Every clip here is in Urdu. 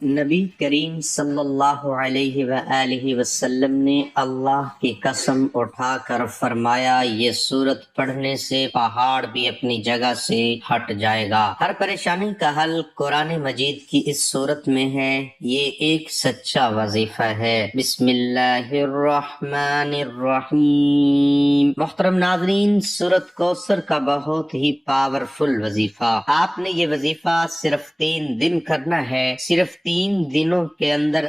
نبی کریم صلی اللہ علیہ وآلہ وسلم نے اللہ کی قسم اٹھا کر فرمایا، یہ سورت پڑھنے سے پہاڑ بھی اپنی جگہ سے ہٹ جائے گا۔ ہر پریشانی کا حل قرآن مجید کی اس سورت میں ہے۔ یہ ایک سچا وظیفہ ہے۔ بسم اللہ الرحمن الرحیم۔ محترم ناظرین، سورت کوثر کا بہت ہی پاورفل وظیفہ، آپ نے یہ وظیفہ صرف 3 دن کرنا ہے۔ صرف 3 دنوں کے اندر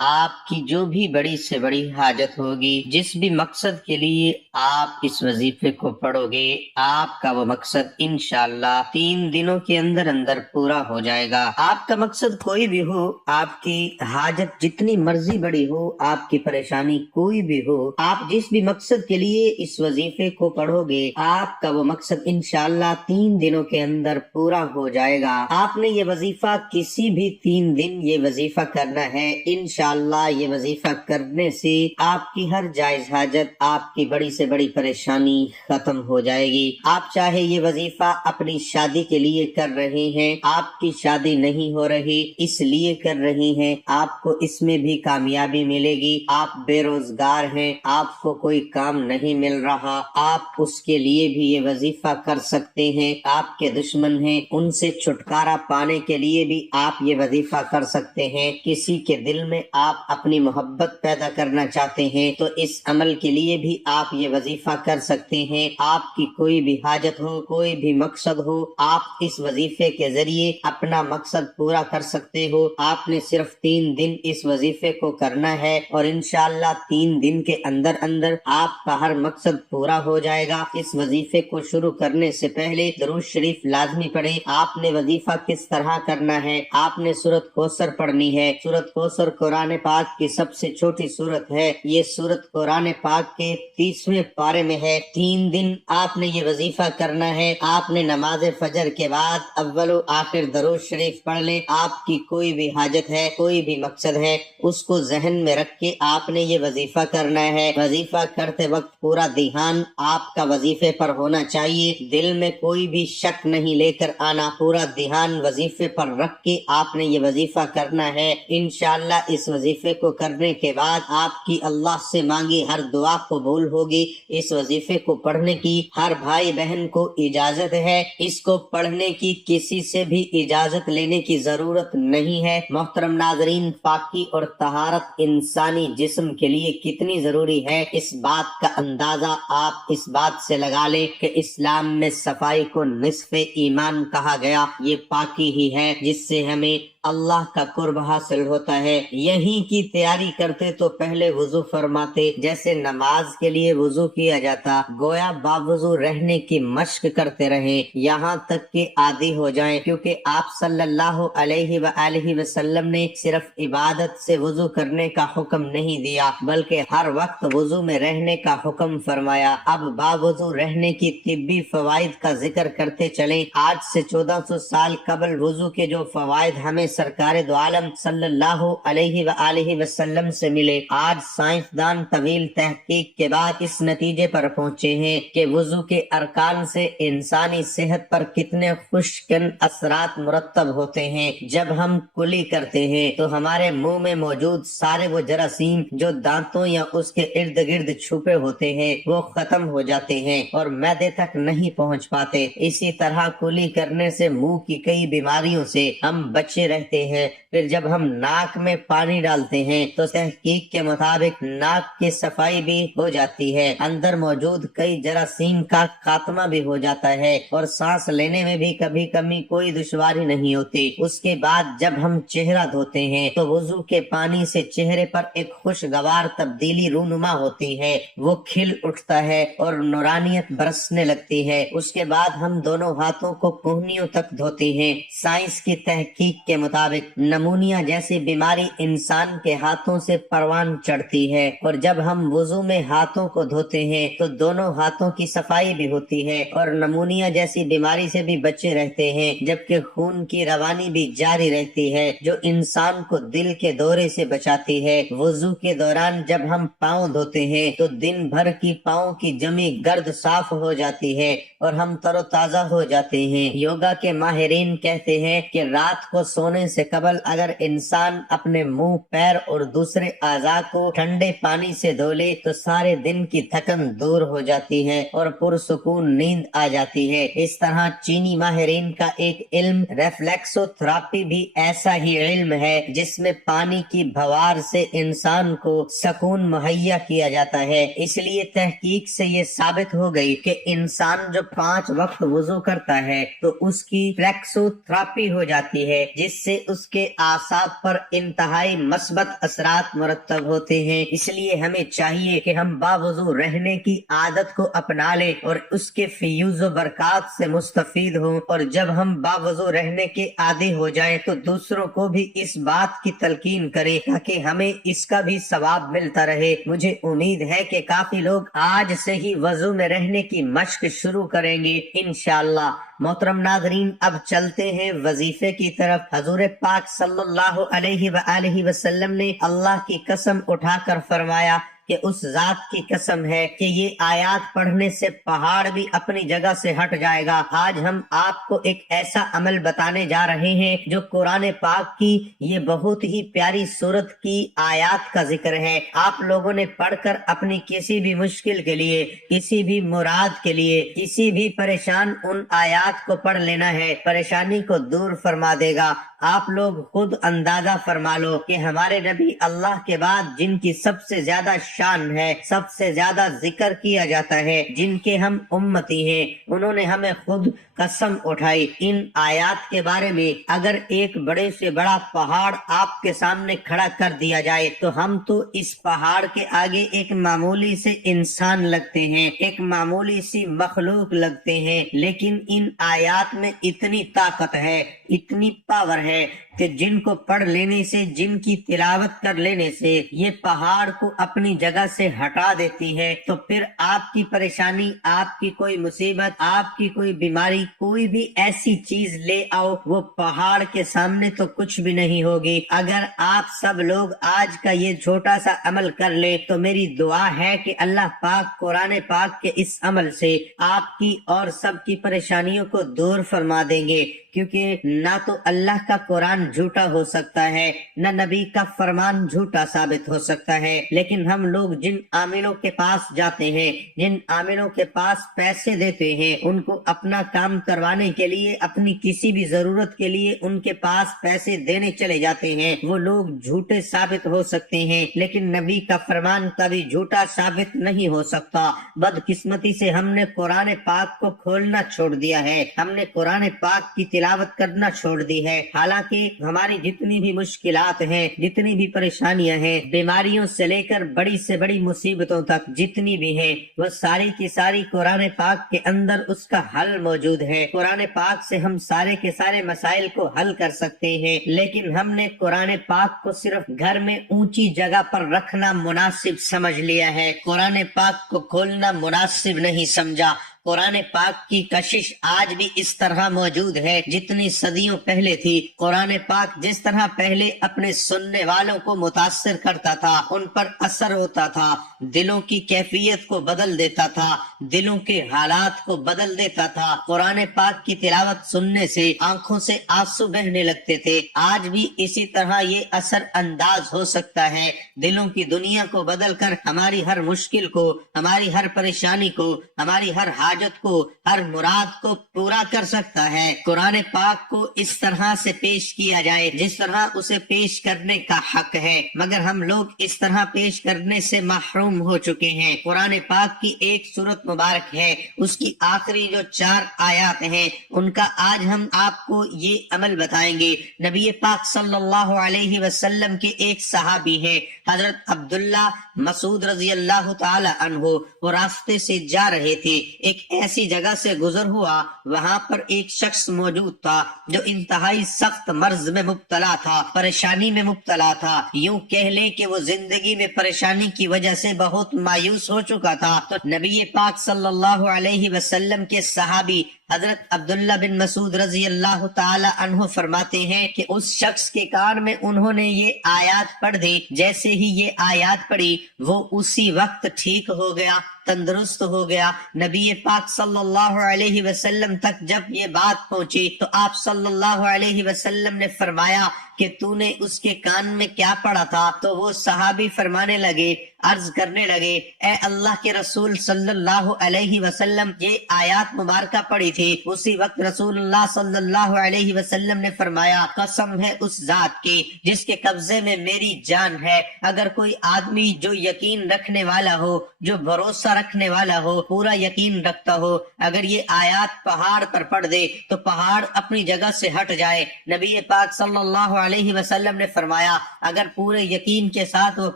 آپ کی جو بھی بڑی سے بڑی حاجت ہوگی، جس بھی مقصد کے لیے آپ اس وظیفے کو پڑھو گے، آپ کا وہ مقصد انشاءاللہ 3 دنوں کے اندر پورا ہو جائے گا۔ آپ کا مقصد کوئی بھی ہو، آپ کی حاجت جتنی مرضی بڑی ہو، آپ کی پریشانی کوئی بھی ہو، آپ جس بھی مقصد کے لیے اس وظیفے کو پڑھو گے، آپ کا وہ مقصد انشاءاللہ 3 دنوں کے اندر پورا ہو جائے گا۔ آپ نے یہ وظیفہ کسی بھی 3 دن یہ وظیفہ کرنا ہے، انشاءاللہ یہ وظیفہ کرنے سے آپ کی ہر جائز حاجت، آپ کی بڑی سے بڑی پریشانی ختم ہو جائے گی۔ آپ چاہے یہ وظیفہ اپنی شادی کے لیے کر رہے ہیں، آپ کی شادی نہیں ہو رہی اس لیے کر رہی ہیں، آپ کو اس میں بھی کامیابی ملے گی۔ آپ بے روزگار ہیں، آپ کو کوئی کام نہیں مل رہا، آپ اس کے لیے بھی یہ وظیفہ کر سکتے ہیں۔ آپ کے دشمن ہیں، ان سے چھٹکارا پانے کے لیے بھی آپ یہ وظیفہ کر سکتے ہیں۔ کسی کے دل میں آپ اپنی محبت پیدا کرنا چاہتے ہیں تو اس عمل کے لیے بھی آپ یہ وظیفہ کر سکتے ہیں۔ آپ کی کوئی بھی حاجت ہو، کوئی بھی مقصد ہو، آپ اس وظیفے کے ذریعے اپنا مقصد پورا کر سکتے ہو۔ آپ نے صرف 3 دن اس وظیفے کو کرنا ہے اور انشاءاللہ 3 دن کے اندر آپ کا ہر مقصد پورا ہو جائے گا۔ اس وظیفے کو شروع کرنے سے پہلے درود شریف لازمی پڑھیں۔ آپ نے وظیفہ کس طرح کرنا ہے؟ آپ نے سورت کوثر پڑھنی ہے۔ سورت کوثر قرآن پاک کی سب سے چھوٹی سورت ہے۔ یہ سورت قرآن پاک کے 30ویں پارے میں ہے۔ 3 دن آپ نے یہ وظیفہ کرنا ہے۔ آپ نے نماز فجر کے بعد اول و آخر درود شریف پڑھ لیں۔ آپ کی کوئی بھی حاجت ہے، کوئی بھی مقصد ہے، اس کو ذہن میں رکھ کے آپ نے یہ وظیفہ کرنا ہے۔ وظیفہ کرتے وقت پورا دھیان آپ کا وظیفے پر ہونا چاہیے، دل میں کوئی بھی شک نہیں لے کر آنا، پورا دھیان وظیفے پر رکھ کے آپ نے یہ وظیفہ کرنا ہے۔ انشاءاللہ اس وظیفے کو کرنے کے بعد آپ کی اللہ سے مانگی ہر دعا قبول ہوگی۔ اس وظیفے کو پڑھنے کی ہر بھائی بہن کو اجازت ہے، اس کو پڑھنے کی کسی سے بھی اجازت لینے کی ضرورت نہیں ہے۔ محترم ناظرین، پاکی اور طہارت انسانی جسم کے لیے کتنی ضروری ہے، اس بات کا اندازہ آپ اس بات سے لگا لیں کہ اسلام میں صفائی کو نصف ایمان کہا گیا۔ یہ پاکی ہی ہے جس سے ہمیں اللہ کا قرب حاصل ہوتا ہے۔ یہیں کی تیاری کرتے تو پہلے وضو فرماتے، جیسے نماز کے لیے وضو کیا جاتا، گویا باوضو رہنے کی مشق کرتے رہیں یہاں تک کہ عادی ہو جائیں، کیونکہ آپ صلی اللہ علیہ وآلہ وسلم نے صرف عبادت سے وضو کرنے کا حکم نہیں دیا بلکہ ہر وقت وضو میں رہنے کا حکم فرمایا۔ اب باوضو رہنے کی طبی فوائد کا ذکر کرتے چلیں۔ آج سے 1400 سال قبل وضو کے جو فوائد ہمیں سرکار دو عالم صلی اللہ علیہ وآلہ وسلم سے ملے، آج سائنسدان طویل تحقیق کے بعد اس نتیجے پر پہنچے ہیں کہ وضو کے ارکان سے انسانی صحت پر کتنے خوشگوار اثرات مرتب ہوتے ہیں۔ جب ہم کلی کرتے ہیں تو ہمارے منہ میں موجود سارے وہ جراثیم جو دانتوں یا اس کے ارد گرد چھپے ہوتے ہیں وہ ختم ہو جاتے ہیں اور معدے تک نہیں پہنچ پاتے۔ اسی طرح کلی کرنے سے منہ کی کئی بیماریوں سے ہم بچے رہتے ہیں۔ پھر جب ہم ناک میں پانی ڈالتے ہیں تو تحقیق کے مطابق ناک کی صفائی بھی ہو جاتی ہے، اندر موجود کئی جراثیم کا خاتمہ بھی ہو جاتا ہے اور سانس لینے میں بھی کبھی کوئی دشواری نہیں ہوتی۔ اس کے بعد جب ہم چہرہ دھوتے ہیں تو وضو کے پانی سے چہرے پر ایک خوشگوار تبدیلی رونما ہوتی ہے، وہ کھل اٹھتا ہے اور نورانیت برسنے لگتی ہے۔ اس کے بعد ہم دونوں ہاتھوں کو کہنیوں تک دھوتے ہیں۔ سائنس کی تحقیق کے مطابق نمونیا جیسی بیماری انسان کے ہاتھوں سے پروان چڑھتی ہے، اور جب ہم وضو میں ہاتھوں کو دھوتے ہیں تو دونوں ہاتھوں کی صفائی بھی ہوتی ہے اور نمونیا جیسی بیماری سے بھی بچے رہتے ہیں، جبکہ خون کی روانی بھی جاری رہتی ہے جو انسان کو دل کے دورے سے بچاتی ہے۔ وضو کے دوران جب ہم پاؤں دھوتے ہیں تو دن بھر کی پاؤں کی جمی گرد صاف ہو جاتی ہے اور ہم تر و تازہ ہو جاتے ہیں۔ یوگا کے ماہرین کہتے ہیں کہ رات کو سونے ہونے سے قبل اگر انسان اپنے منہ، پیر اور دوسرے اعضاء کو ٹھنڈے پانی سے دھو لے تو سارے دن کی تھکن دور ہو جاتی ہے اور پرسکون نیند آ جاتی ہے۔ اس طرح چینی ماہرین کا ایک علم ریفلیکسو تھراپی بھی ایسا ہی علم ہے جس میں پانی کی بھوار سے انسان کو سکون مہیا کیا جاتا ہے۔ اس لیے تحقیق سے یہ ثابت ہو گئی کہ انسان جو 5 وقت وضو کرتا ہے تو اس کی ریفلیکسو تھراپی ہو جاتی ہے، جس سے اس کے اعصاب پر انتہائی مثبت اثرات مرتب ہوتے ہیں۔ اس لیے ہمیں چاہیے کہ ہم باوضو رہنے کی عادت کو اپنا لیں اور اس کے فیوز و برکات سے مستفید ہوں، اور جب ہم باوضو رہنے کے عادی ہو جائیں تو دوسروں کو بھی اس بات کی تلقین کریں تاکہ ہمیں اس کا بھی ثواب ملتا رہے۔ مجھے امید ہے کہ کافی لوگ آج سے ہی وضو میں رہنے کی مشق شروع کریں گے انشاءاللہ۔ محترم ناظرین، اب چلتے ہیں وظیفے کی طرف۔ حضور پاک صلی اللہ علیہ وآلہ وسلم نے اللہ کی قسم اٹھا کر فرمایا کہ اس ذات کی قسم ہے کہ یہ آیات پڑھنے سے پہاڑ بھی اپنی جگہ سے ہٹ جائے گا۔ آج ہم آپ کو ایک ایسا عمل بتانے جا رہے ہیں جو قرآن پاک کی یہ بہت ہی پیاری سورت کی آیات کا ذکر ہے۔ آپ لوگوں نے پڑھ کر اپنی کسی بھی مشکل کے لیے، کسی بھی مراد کے لیے، کسی بھی پریشان ان آیات کو پڑھ لینا ہے، پریشانی کو دور فرما دے گا۔ آپ لوگ خود اندازہ فرما لو کہ ہمارے نبی اللہ کے بعد جن کی سب سے زیادہ شان ہے، سب سے زیادہ ذکر کیا جاتا ہے، جن کے ہم امتی ہیں، انہوں نے ہمیں خود قسم اٹھائی ان آیات کے بارے میں۔ اگر ایک بڑے سے بڑا پہاڑ آپ کے سامنے کھڑا کر دیا جائے تو ہم تو اس پہاڑ کے آگے ایک معمولی سے انسان لگتے ہیں، ایک معمولی سی مخلوق لگتے ہیں، لیکن ان آیات میں اتنی طاقت ہے، اتنی پاور ہے کہ جن کو پڑھ لینے سے، جن کی تلاوت کر لینے سے یہ پہاڑ کو اپنی جگہ سے ہٹا دیتی ہے۔ تو پھر آپ کی پریشانی، آپ کی کوئی مصیبت، آپ کی کوئی بیماری، کوئی بھی ایسی چیز لے آؤ، وہ پہاڑ کے سامنے تو کچھ بھی نہیں ہوگی۔ اگر آپ سب لوگ آج کا یہ چھوٹا سا عمل کر لیں تو میری دعا ہے کہ اللہ پاک قرآن پاک کے اس عمل سے آپ کی اور سب کی پریشانیوں کو دور فرما دیں گے، کیونکہ نہ تو اللہ کا قرآن جھوٹا ہو سکتا ہے، نہ نبی کا فرمان جھوٹا ثابت ہو سکتا ہے۔ لیکن ہم لوگ جن عاملوں کے پاس جاتے ہیں، جن عاملوں کے پاس پیسے دیتے ہیں، ان کو اپنا کام کروانے کے لیے، اپنی کسی بھی ضرورت کے لیے ان کے پاس پیسے دینے چلے جاتے ہیں، وہ لوگ جھوٹے ثابت ہو سکتے ہیں، لیکن نبی کا فرمان کبھی جھوٹا ثابت نہیں ہو سکتا۔ بدقسمتی سے ہم نے قرآن پاک کو کھولنا چھوڑ دیا ہے، ہم نے قرآن پاک کی تلاوت کرنا چھوڑ دی ہے۔ حالانکہ ہماری جتنی بھی مشکلات ہیں، جتنی بھی پریشانیاں ہیں، بیماریوں سے لے کر بڑی سے بڑی مصیبتوں تک جتنی بھی ہیں، وہ ساری کی ساری قرآن پاک کے اندر اس کا حل موجود ہے۔ قرآن پاک سے ہم سارے کے سارے مسائل کو حل کر سکتے ہیں، لیکن ہم نے قرآن پاک کو صرف گھر میں اونچی جگہ پر رکھنا مناسب سمجھ لیا ہے، قرآن پاک کو کھولنا مناسب نہیں سمجھا۔ قرآن پاک کی کشش آج بھی اس طرح موجود ہے جتنی صدیوں پہلے تھی۔ قرآن پاک جس طرح پہلے اپنے سننے والوں کو متاثر کرتا تھا، ان پر اثر ہوتا تھا، دلوں کی کیفیت کو بدل دیتا تھا، دلوں کے حالات کو بدل دیتا تھا۔ قرآن پاک کی تلاوت سننے سے آنکھوں سے آنسو بہنے لگتے تھے۔ آج بھی اسی طرح یہ اثر انداز ہو سکتا ہے، دلوں کی دنیا کو بدل کر ہماری ہر مشکل کو، ہماری ہر پریشانی کو، ہماری ہر حاجت کو، ہر مراد کو پورا کر سکتا ہے۔ قرآن پاک کو اس طرح سے پیش کیا جائے جس طرح اسے پیش کرنے کا حق ہے، مگر ہم لوگ اس طرح پیش کرنے سے محروم ہو چکے ہیں۔ قرآن پاک کی ایک سورت مبارک ہے، اس کی آخری جو 4 آیات ہیں ان کا آج ہم آپ کو یہ عمل بتائیں گے۔ نبی پاک صلی اللہ علیہ وسلم کے ایک صحابی ہیں حضرت عبداللہ مسعود رضی اللہ تعالی عنہ، وہ راستے سے جا رہے تھے، ایک ایسی جگہ سے گزر ہوا، وہاں پر ایک شخص موجود تھا جو انتہائی سخت مرض میں مبتلا تھا، پریشانی میں مبتلا تھا، یوں کہہ لیں کہ وہ زندگی میں پریشانی کی وجہ سے بہت مایوس ہو چکا تھا۔ تو نبی پاک صلی اللہ علیہ وسلم کے صحابی حضرت عبداللہ بن مسعود رضی اللہ تعالی عنہ فرماتے ہیں کہ اس شخص کے کان میں انہوں نے یہ آیات پڑھ دی، جیسے ہی یہ آیات پڑھی وہ اسی وقت ٹھیک ہو گیا، تندرست ہو گیا۔ نبی پاک صلی اللہ علیہ وسلم تک جب یہ بات پہنچی تو آپ صلی اللہ علیہ وسلم نے فرمایا کہ تو نے اس کے کان میں کیا پڑھا تھا؟ تو وہ صحابی فرمانے لگے، عرض کرنے لگے، اے اللہ کے رسول صلی اللہ علیہ وسلم، یہ آیات مبارکہ پڑھی تھی۔ اسی وقت رسول اللہ صلی اللہ علیہ وسلم نے فرمایا، قسم ہے اس ذات کی جس کے قبضے میں میری جان ہے، اگر کوئی آدمی جو یقین رکھنے والا ہو، جو بھروسہ رکھنے والا ہو، پورا یقین رکھتا ہو، اگر یہ آیات پہاڑ پر پڑھ دے تو پہاڑ اپنی جگہ سے ہٹ جائے۔ نبی پاک صلی اللہ علیہ وسلم نے فرمایا، اگر پورے یقین کے ساتھ وہ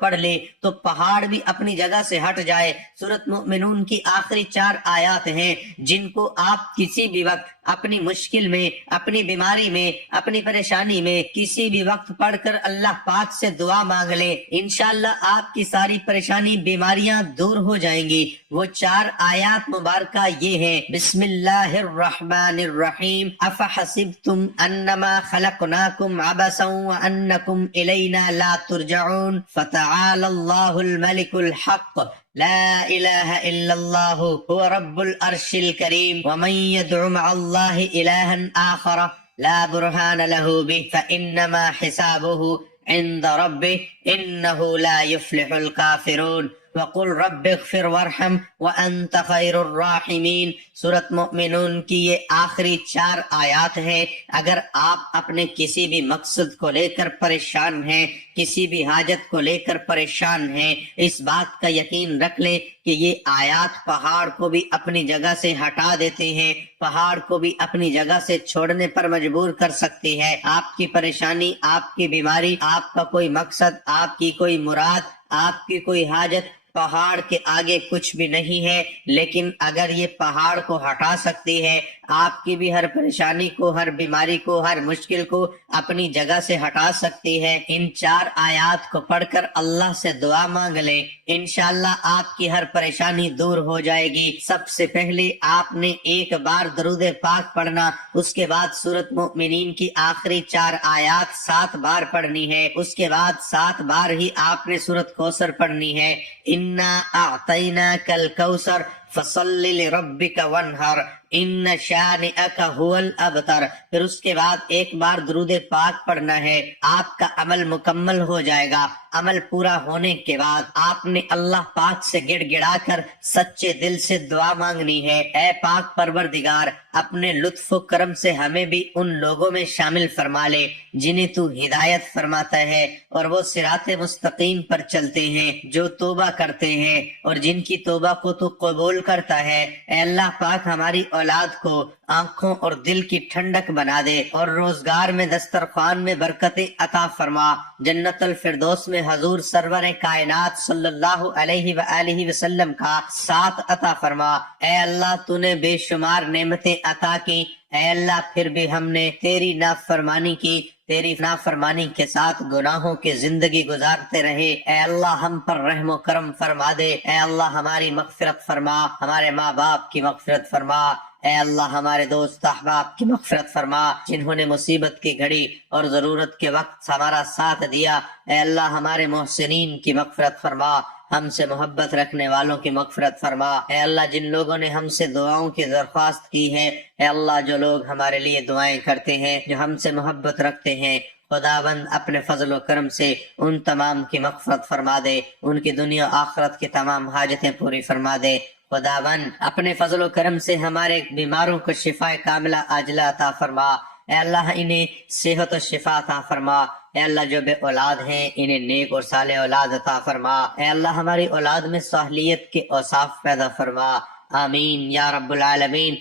پڑھ لے تو پہاڑ بھی اپنی جگہ سے ہٹ جائے۔ سورۃ مؤمنون کی آخری 4 آیات ہیں جن کو آپ کسی بھی وقت اپنی مشکل میں، اپنی بیماری میں، اپنی پریشانی میں کسی بھی وقت پڑھ کر اللہ پاک سے دعا مانگ لیں، انشاءاللہ آپ کی ساری پریشانی، بیماریاں دور ہو جائیں گی۔ وہ 4 آیات مبارکہ یہ ہیں، بسم اللہ الرحمن الرحیم، افحسبتم انما خلقناکم عبثا وانکم الینا لا ترجعون، فتعالی اللہ الملک الحق، لا الہ الا اللہ هو رب العرش الکریم، ومن يدع مع اللہ الہا آخر لا برہان له به فانما حسابه عند ربه انه لا يفلح الكافرون، وقل رب اغفر وارحم وانت خیر الراحمین۔ سورۃ مؤمنون کی یہ آخری 4 آیات ہیں۔ اگر آپ اپنے کسی بھی مقصد کو لے کر پریشان ہیں، کسی بھی حاجت کو لے کر پریشان ہیں، اس بات کا یقین رکھ لیں کہ یہ آیات پہاڑ کو بھی اپنی جگہ سے ہٹا دیتے ہیں، پہاڑ کو بھی اپنی جگہ سے چھوڑنے پر مجبور کر سکتی ہے۔ آپ کی پریشانی، آپ کی بیماری، آپ کا کوئی مقصد، آپ کی کوئی مراد، آپ کی کوئی حاجت پہاڑ کے آگے کچھ بھی نہیں ہے، لیکن اگر یہ پہاڑ کو ہٹا سکتی ہے، آپ کی بھی ہر پریشانی کو، ہر بیماری کو، ہر مشکل کو اپنی جگہ سے ہٹا سکتی ہے۔ ان 4 آیات کو پڑھ کر اللہ سے دعا مانگ لیں، انشاءاللہ آپ کی ہر پریشانی دور ہو جائے گی۔ سب سے پہلے آپ نے ایک بار درود پاک پڑھنا، اس کے بعد سورۃ مؤمنین کی آخری 4 آیات 7 بار پڑھنی ہے، اس کے بعد 7 بار ہی آپ نے سورۃ کوثر پڑھنی ہے، انا اعطیناک الکوثر فصل لربک وانحر ان شانئک هو الابتر۔ پھر اس کے بعد ایک بار درود پاک پڑھنا ہے، آپ کا عمل مکمل ہو جائے گا۔ عمل پورا ہونے کے بعد آپ نے اللہ پاک سے گڑ گڑا کر سچے دل سے دعا مانگنی ہے، اے پاک پروردگار، اپنے لطف و کرم سے ہمیں بھی ان لوگوں میں شامل فرما لے جنہیں تو ہدایت فرماتا ہے اور وہ صراط مستقیم پر چلتے ہیں، جو توبہ کرتے ہیں اور جن کی توبہ کو تو قبول کرتا ہے۔ اے اللہ پاک، ہماری اولاد کو آنکھوں اور دل کی ٹھنڈک بنا دے اور روزگار میں، دسترخوان میں برکتیں عطا فرما، جنت الفردوس میں حضور سرور کائنات صلی اللہ علیہ وآلہ وسلم کا ساتھ عطا فرما۔ اے اللہ، تو نے بے شمار نعمتیں عطا کی، اے اللہ پھر بھی ہم نے تیری نافرمانی کی، تیری نافرمانی کے ساتھ گناہوں کی زندگی گزارتے رہے۔ اے اللہ ہم پر رحم و کرم فرما دے، اے اللہ ہماری مغفرت فرما، ہمارے ماں باپ کی مغفرت فرما، اے اللہ ہمارے دوست احباب کی مغفرت فرما جنہوں نے مصیبت کی گھڑی اور ضرورت کے وقت ہمارا ساتھ دیا۔ اے اللہ ہمارے محسنین کی مغفرت فرما، ہم سے محبت رکھنے والوں کی مغفرت فرما۔ اے اللہ جن لوگوں نے ہم سے دعاؤں کی درخواست کی ہے، اے اللہ جو لوگ ہمارے لیے دعائیں کرتے ہیں، جو ہم سے محبت رکھتے ہیں، خداوند اپنے فضل و کرم سے ان تمام کی مغفرت فرما دے، ان کی دنیا آخرت کی تمام حاجتیں پوری فرما دے۔ خداوند اپنے فضل و کرم سے ہمارے بیماروں کو شفا کاملہ عاجلہ عطا فرما۔ اے اللہ انہیں صحت و شفا عطا فرما۔ اے اللہ جو بے اولاد ہیں انہیں نیک اور صالح اولاد عطا فرما۔ اے اللہ ہماری اولاد میں صالحیت کے اوصاف پیدا فرما، آمین یا رب العالمین۔